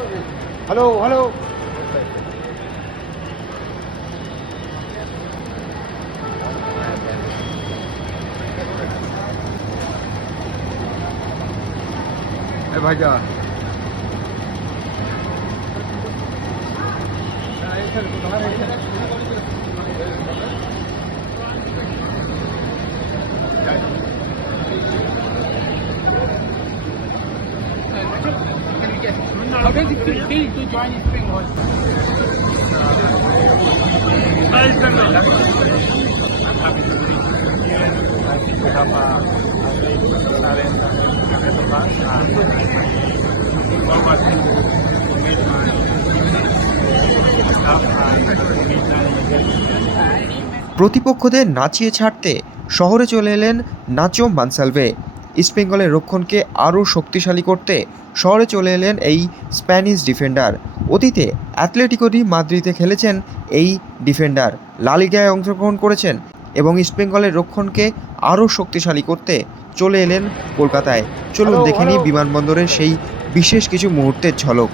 Hello hello भाईजा How does it feel to join Springboard? I'm happy to be here. I think we have a great talent ahead of us, and I look forward to meet my staff and to meet managers. প্রতিপক্ষদের নাচিয়ে ছাড়তে শহরে চলে এলেন নাচো মনসালভে। ইস্টবেঙ্গলের রক্ষণকে আরও শক্তিশালী করতে শহরে চলে এলেন এই স্প্যানিশ ডিফেন্ডার। অতীতে অ্যাথলেটিকো ডি মাদ্রিদে খেলেছেন এই ডিফেন্ডার, লা লিগায় অংশগ্রহণ করেছেন এবং ইস্টবেঙ্গলের রক্ষণকে আরও শক্তিশালী করতে চলে এলেন কলকাতায়। চলুন দেখে নিই বিমানবন্দরের সেই বিশেষ কিছু মুহূর্তের ঝলক।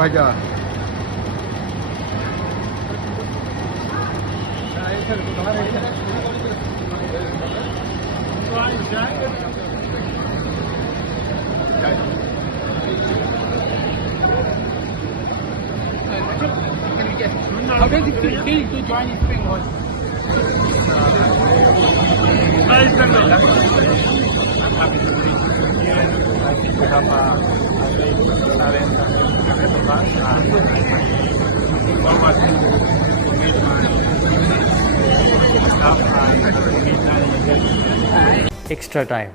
भाईजा How does it feel to join Springboard? I'm happy to be here. I think we have a great talent ahead of us, and I look forward to meet my staff and to meet managers. extra time.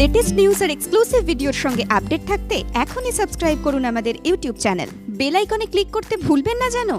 Latest news আর exclusive ভিডিওর সঙ্গে update থাকতে এখনই subscribe করুন আমাদের YouTube channel. Bell আইকনে click করতে ভুলবেন না যেন।